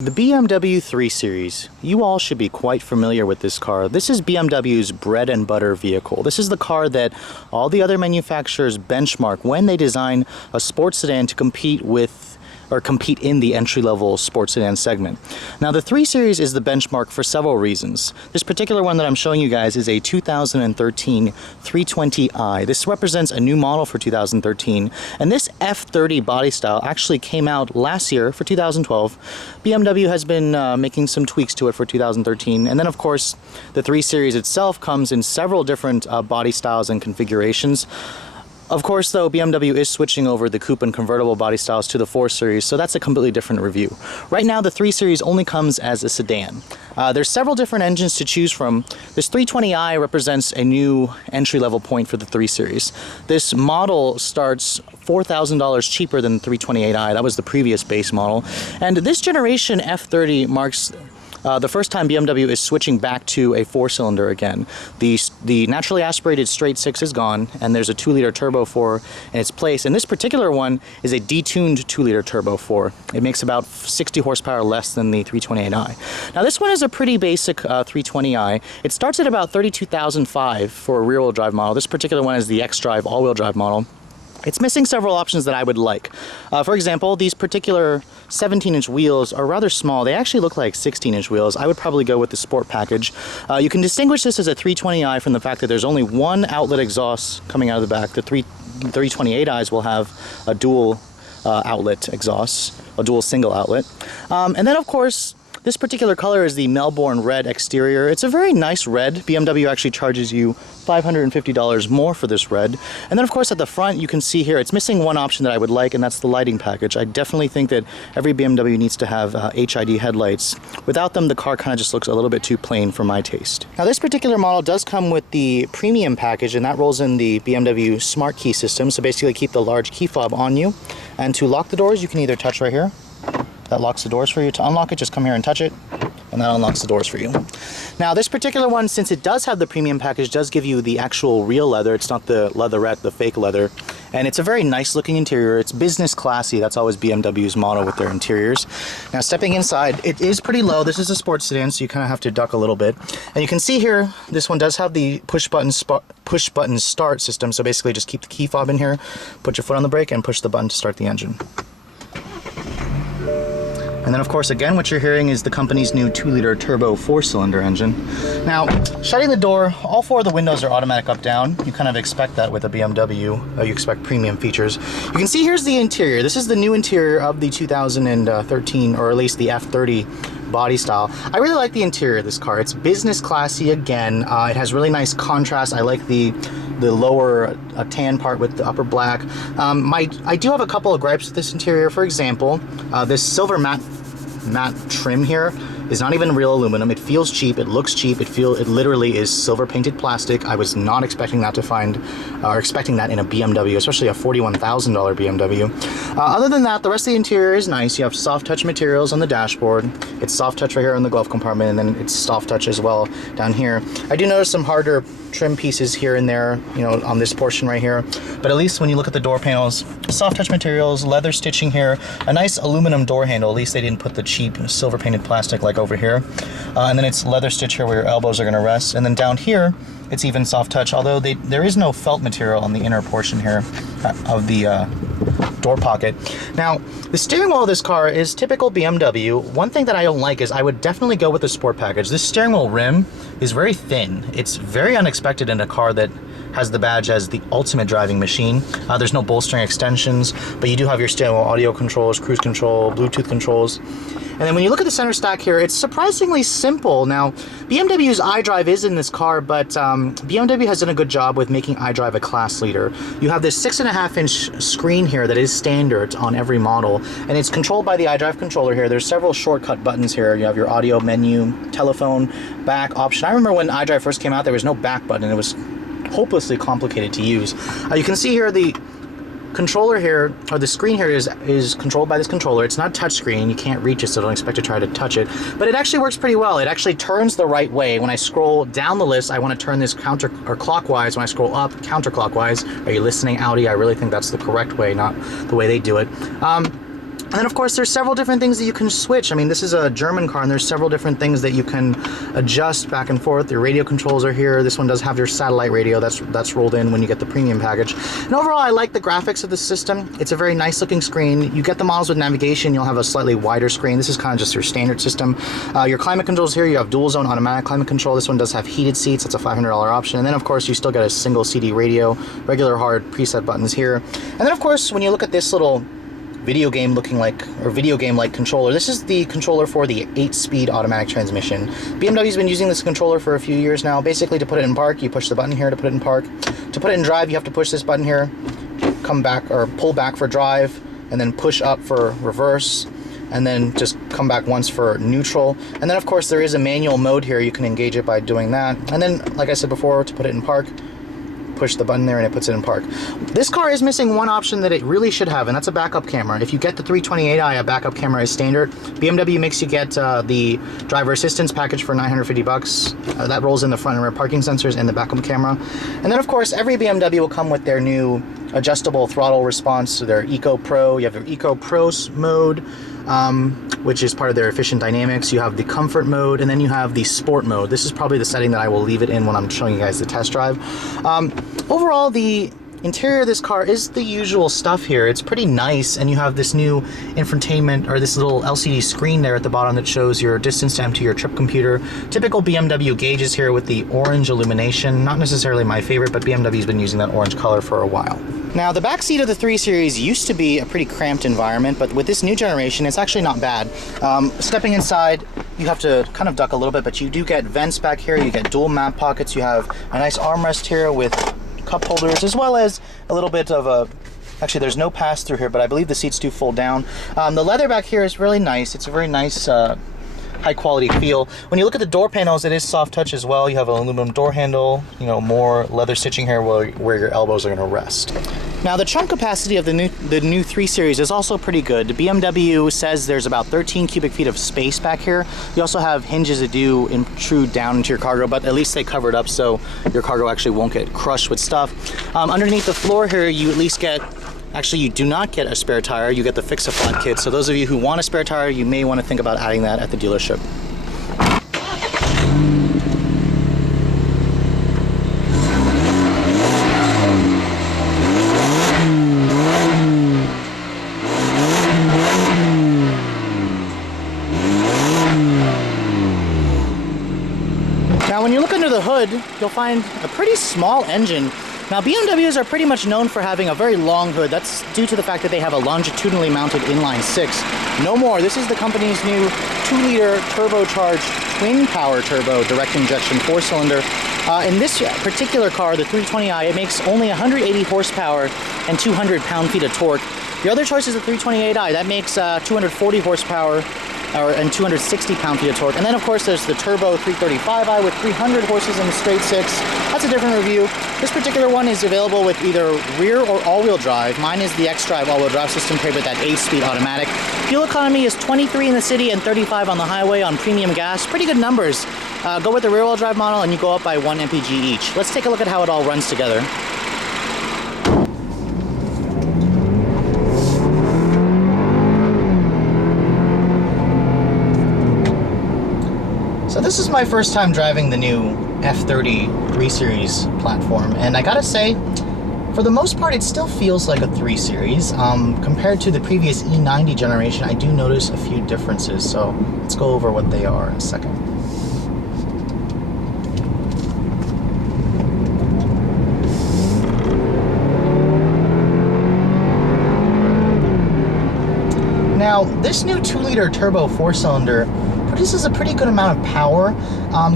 The BMW 3 Series. You all should be quite familiar with this car. This is BMW's bread and butter vehicle. This is the car that all the other manufacturers benchmark when they design a sports sedan to compete in the entry-level sports sedan segment. Now, the 3 Series is the benchmark for several reasons. This particular one that I'm showing you guys is a 2013 320i. This represents a new model for 2013, and this F30 body style actually came out last year for 2012. BMW has been making some tweaks to it for 2013, and then of course the 3 Series itself comes in several different body styles and configurations. Of course, though, BMW is switching over the coupe and convertible body styles to the 4 Series, so that's a completely different review. Right now, the 3 Series only comes as a sedan. There's several different engines to choose from. This 320i represents a new entry-level point for the 3 Series. This model starts $4,000 cheaper than the 328i. That was the previous base model. And this generation F30 marks the first time BMW is switching back to a 4-cylinder again. The naturally aspirated straight 6 is gone, and there's a 2-liter turbo 4 in its place. And this particular one is a detuned 2-liter turbo 4. It makes about 60 horsepower less than the 328i. Now, this one is a pretty basic 320i. It starts at about $32,500 for a rear-wheel drive model. This particular one is the X-Drive all-wheel drive model. It's missing several options that I would like. For example, these particular 17-inch wheels are rather small. They actually look like 16-inch wheels. I would probably go with the Sport package. You can distinguish this as a 320i from the fact that there's only one outlet exhaust coming out of the back. The 328i's will have a dual outlet exhaust, a dual single outlet. And then, of course, this particular color is the Melbourne red exterior. It's a very nice red. BMW actually charges you $550 more for this red. And then, of course, at the front, you can see here, it's missing one option that I would like, and that's the lighting package. I definitely think that every BMW needs to have HID headlights. Without them, the car kind of just looks a little bit too plain for my taste. Now, this particular model does come with the premium package, and that rolls in the BMW Smart Key system. So basically, keep the large key fob on you. And to lock the doors, you can either touch right here. That locks the doors for you. To unlock it, just come here and touch it, and that unlocks the doors for you. Now, this particular one, since it does have the premium package, does give you the actual real leather. It's not the leatherette, the fake leather. And it's a very nice looking interior. It's business classy. That's always BMW's motto with their interiors. Now, stepping inside, it is pretty low. This is a sports sedan, so you kind of have to duck a little bit. And you can see here, this one does have the push button start system. So basically, just keep the key fob in here, put your foot on the brake, and push the button to start the engine. And then, of course, again, what you're hearing is the company's new 2-liter turbo 4-cylinder engine. Now, shutting the door, all 4 of the windows are automatic up-down. You kind of expect that with a BMW. You expect premium features. You can see here's the interior. This is the new interior of the 2013, or at least the F30 body style. I really like the interior of this car. It's business classy again. It has really nice contrast. I like the lower tan part with the upper black. I do have a couple of gripes with this interior. For example, this silver matte trim here is not even real aluminum. It feels cheap. It looks cheap. It literally is silver painted plastic. I was not expecting that expecting that in a BMW, especially a $41,000 BMW. Other than that, the rest of the interior is nice. You have soft touch materials on the dashboard. It's soft touch right here in the glove compartment, and then it's soft touch as well down here. I do notice some harder trim pieces here and there, you know, on this portion right here. But at least when you look at the door panels, soft touch materials, leather stitching here, a nice aluminum door handle. At least they didn't put the cheap silver painted plastic like over here. And then it's leather stitch here where your elbows are going to rest. And then down here, it's even soft touch, although there is no felt material on the inner portion here of the door pocket. Now, the steering wheel of this car is typical BMW. One thing that I don't like is I would definitely go with the Sport package. This steering wheel rim is very thin. It's very unexpected in a car that has the badge as the ultimate driving machine. There's no bolstering extensions, but you do have your steering wheel audio controls, cruise control, Bluetooth controls. And then when you look at the center stack here, it's surprisingly simple. Now, BMW's iDrive is in this car, but BMW has done a good job with making iDrive a class leader. You have this 6.5-inch screen here that is standard on every model, and it's controlled by the iDrive controller here. There's several shortcut buttons here. You have your audio menu, telephone, back option. I remember when iDrive first came out, there was no back button. It was hopelessly complicated to use. You can see here the controller here, or the screen here is controlled by this controller. It's not touch screen. You can't reach it, so don't expect to try to touch it. But it actually works pretty well. It actually turns the right way. When I scroll down the list, I want to turn this clockwise. When I scroll up, counterclockwise. Are you listening, Audi? I really think that's the correct way, not the way they do it. And then of course there's several different things that you can switch. I mean, this is a German car and there's several different things that you can adjust back and forth. Your radio controls are here. This one does have your satellite radio. That's rolled in when you get the premium package. And overall, I like the graphics of the system. It's a very nice looking screen. You get the models with navigation, you'll have a slightly wider screen. This is kind of just your standard system. Your climate controls here, you have dual zone automatic climate control. This one does have heated seats. That's a $500 option. And then of course you still get a single CD radio, regular hard preset buttons here. And then of course, when you look at this little video game like controller. This is the controller for the 8-speed automatic transmission. BMW's been using this controller for a few years now. Basically, to put it in park, you push the button here to put it in park. To put it in drive, you have to push this button here, come back or pull back for drive, and then push up for reverse, and then just come back once for neutral. And then of course there is a manual mode here. You can engage it by doing that. And then, like I said before, to put it in park, push the button there and it puts it in park. This car is missing one option that it really should have, and that's a backup camera. If you get the 320i, a backup camera is standard. BMW makes you get the driver assistance package for 950 bucks. That rolls in the front and rear parking sensors and the backup camera. And then of course every BMW will come with their new adjustable throttle response, so their Eco Pro. You have their Eco Pro mode, which is part of their efficient dynamics. You have the comfort mode, and then you have the sport mode. This is probably the setting that I will leave it in when I'm showing you guys the test drive. Overall, the interior of this car is the usual stuff here. It's pretty nice, and you have this new infotainment, or this little LCD screen there at the bottom that shows your distance to empty your trip computer. Typical BMW gauges here with the orange illumination. Not necessarily my favorite, but BMW's been using that orange color for a while. Now, the back seat of the 3 Series used to be a pretty cramped environment, but with this new generation, it's actually not bad. Stepping inside, you have to kind of duck a little bit, but you do get vents back here. You get dual map pockets. You have a nice armrest here with cup holders, as well as a little bit of a, actually there's no pass through here, but I believe the seats do fold down. The leather back here is really nice. It's a very nice high quality feel. When you look at the door panels, it is soft touch as well. You have an aluminum door handle, you know, more leather stitching here where your elbows are going to rest. Now, the trunk capacity of the new 3 Series is also pretty good. The BMW says there's about 13 cubic feet of space back here. You also have hinges that do intrude down into your cargo, but at least they cover it up so your cargo actually won't get crushed with stuff. Underneath the floor here, you at least get, actually you do not get a spare tire, you get the Fix-A-Flat kit. So those of you who want a spare tire, you may want to think about adding that at the dealership. Now, when you look under the hood, you'll find a pretty small engine. Now, BMWs are pretty much known for having a very long hood. That's due to the fact that they have a longitudinally mounted inline 6. No more. This is the company's new 2-liter turbocharged twin-power turbo direct injection 4-cylinder. In this particular car, the 320i, it makes only 180 horsepower and 200 pound-feet of torque. The other choice is the 328i. That makes 240 horsepower and 260 pound-feet of torque. And then, of course, there's the turbo 335i with 300 horses and straight 6. That's a different review. This particular one is available with either rear or all-wheel drive. Mine is the X-Drive all-wheel drive system paired with that 8-speed automatic. Fuel economy is 23 in the city and 35 on the highway on premium gas. Pretty good numbers. Go with the rear-wheel drive model and you go up by 1 mpg each. Let's take a look at how it all runs together. So this is my first time driving the new F30 3 Series platform, and I gotta say, for the most part, it still feels like a 3 Series. Compared to the previous E90 generation, I do notice a few differences, so let's go over what they are in a second. Now, this new 2-liter turbo 4-cylinder produces a pretty good amount of power.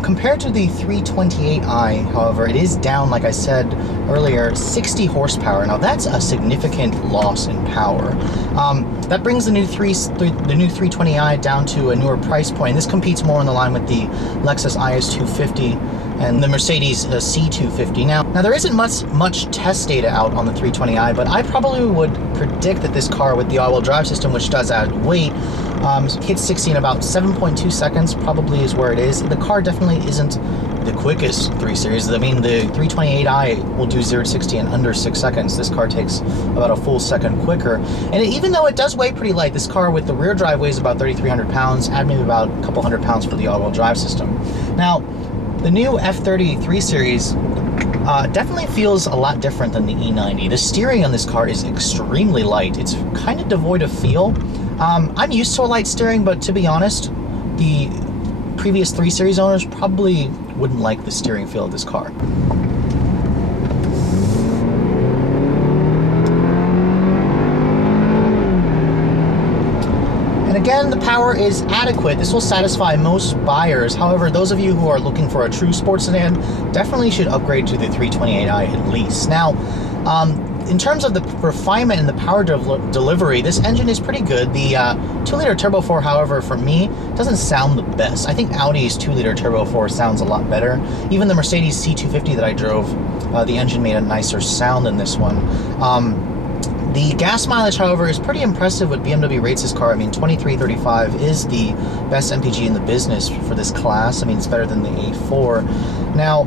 Compared to the 328i, however, it is down, like I said earlier, 60 horsepower. Now, that's a significant loss in power. That brings the new 320i down to a newer price point. This competes more on the line with the Lexus IS250 and the Mercedes C250. Now there isn't much test data out on the 320i, but I probably would predict that this car with the all-wheel drive system, which does add weight, hits 60 in about 7.2 seconds, probably is where it is. The car definitely isn't the quickest 3 Series. I mean, the 328i will do 0 to 60 in under 6 seconds. This car takes about a full second quicker. And even though it does weigh pretty light, this car with the rear drive weighs about 3,300 pounds, add maybe about a couple hundred pounds for the all-wheel drive system. Now, the new F30 3 Series definitely feels a lot different than the E90. The steering on this car is extremely light. It's kind of devoid of feel. I'm used to a light steering, but to be honest, the previous 3 Series owners probably wouldn't like the steering feel of this car. And again, the power is adequate. This will satisfy most buyers. However, those of you who are looking for a true sports sedan definitely should upgrade to the 328i at least. Now, in terms of the refinement and the power delivery, this engine is pretty good. The 2-liter Turbo 4, however, for me, doesn't sound the best. I think Audi's 2-liter Turbo 4 sounds a lot better. Even the Mercedes C250 that I drove, the engine made a nicer sound than this one. The gas mileage, however, is pretty impressive what BMW rates this car. I mean, 2335 is the best MPG in the business for this class. I mean, it's better than the A4. Now,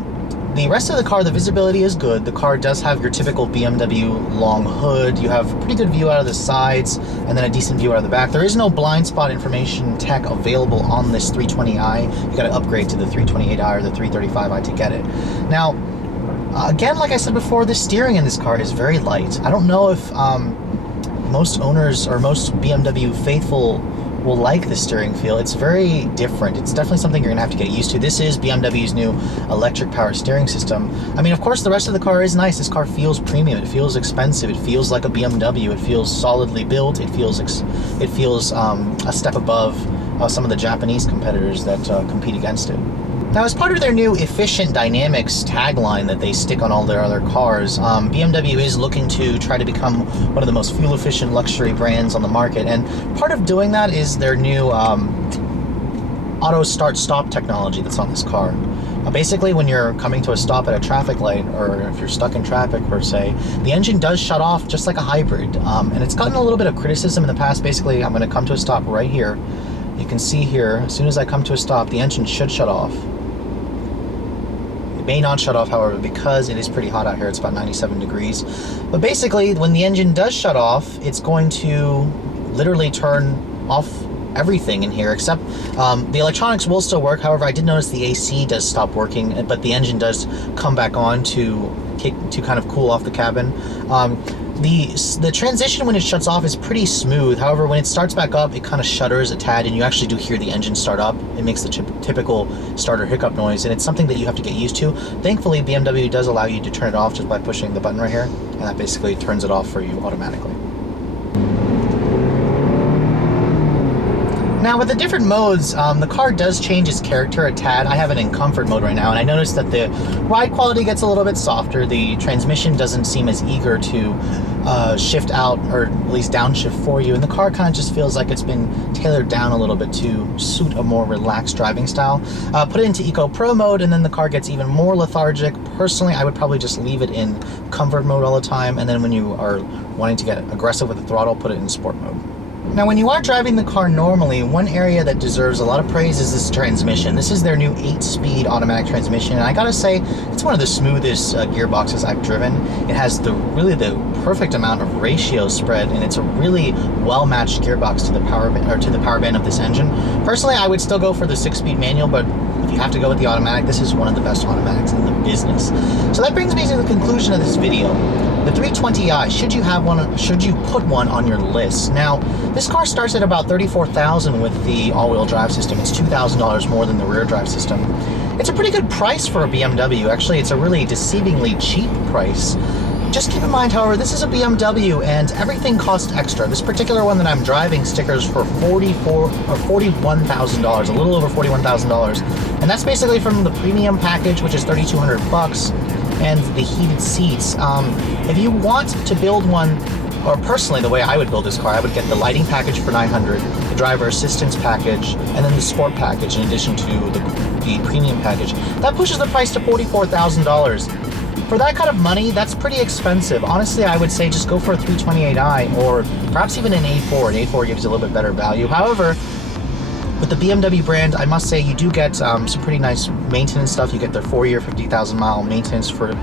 the rest of the car, the visibility is good. The car does have your typical BMW long hood. You have a pretty good view out of the sides and then a decent view out of the back. There is no blind spot information tech available on this 320i. You got to upgrade to the 328i or the 335i to get it. Now, again, like I said before, the steering in this car is very light. I don't know if most owners or most BMW faithful will like the steering feel. It's very different. It's definitely something you're gonna have to get used to. This is BMW's new electric power steering system. I mean, of course, the rest of the car is nice. This car feels premium. It feels expensive. It feels like a BMW. It feels solidly built. It feels a step above some of the Japanese competitors that compete against it. Now, as part of their new efficient dynamics tagline that they stick on all their other cars, BMW is looking to try to become one of the most fuel-efficient luxury brands on the market. And part of doing that is their new auto start-stop technology that's on this car. Basically, when you're coming to a stop at a traffic light, or if you're stuck in traffic per se, the engine does shut off just like a hybrid. And it's gotten a little bit of criticism in the past. Basically, I'm going to come to a stop right here. You can see here, as soon as I come to a stop, the engine should shut off. May not shut off, however, because it is pretty hot out here. It's about 97 degrees. But basically, when the engine does shut off, it's going to literally turn off everything in here, except the electronics will still work. However, I did notice the AC does stop working, but the engine does come back on to kind of cool off the cabin. The transition when it shuts off is pretty smooth. However, when it starts back up, it kind of shudders a tad, and you actually do hear the engine start up. It makes the typical starter hiccup noise, and it's something that you have to get used to. Thankfully, BMW does allow you to turn it off just by pushing the button right here, and that basically turns it off for you automatically. Now, with the different modes, the car does change its character a tad. I have it in comfort mode right now, and I noticed that the ride quality gets a little bit softer. The transmission doesn't seem as eager to shift out, or at least downshift for you, and the car kind of just feels like it's been tailored down a little bit to suit a more relaxed driving style. Put it into Eco Pro mode, and then the car gets even more lethargic. Personally, I would probably just leave it in comfort mode all the time, and then when you are wanting to get aggressive with the throttle, put it in sport mode. Now, when you are driving the car normally, one area that deserves a lot of praise is this transmission. This is their new 8-speed automatic transmission, and I gotta say, it's one of the smoothest gearboxes I've driven. It has really the perfect amount of ratio spread, and it's a really well-matched gearbox to the power band of this engine. Personally, I would still go for the 6-speed manual, but if you have to go with the automatic, this is one of the best automatics in the business. So that brings me to the conclusion of this video. The 320i, should you have one, should you put one on your list? Now, this car starts at about $34,000 with the all-wheel drive system. It's $2,000 more than the rear drive system. It's a pretty good price for a BMW. Actually, it's a really deceivingly cheap price. Just keep in mind, however, this is a BMW and everything costs extra. This particular one that I'm driving stickers for $41,000, a little over $41,000. And that's basically from the premium package, which is $3,200, and the heated seats. If you want to build one, or personally, the way I would build this car, I would get the lighting package for $900, the driver assistance package, and then the sport package in addition to the premium package. That pushes the price to $44,000. For that kind of money, that's pretty expensive. Honestly, I would say just go for a 328i or perhaps even an A4. An A4 gives you a little bit better value. However, With the BMW brand, I must say you do get some pretty nice maintenance stuff. You get their 4-year, 50,000 mile maintenance for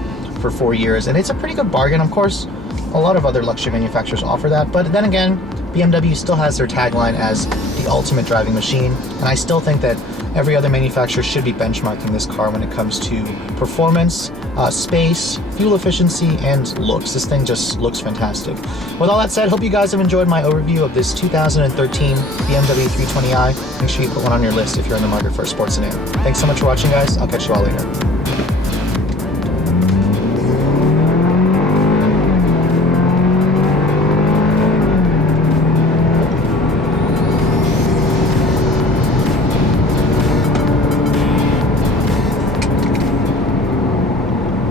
4 years, and it's a pretty good bargain. Of course, a lot of other luxury manufacturers offer that, but then again, BMW still has their tagline as the ultimate driving machine, and I still think that every other manufacturer should be benchmarking this car when it comes to performance, space, fuel efficiency, and looks. This thing just looks fantastic. With all that said, hope you guys have enjoyed my overview of this 2013 BMW 320i. Make sure you put one on your list if you're in the market for a sports sedan. Thanks so much for watching, guys. I'll catch you all later.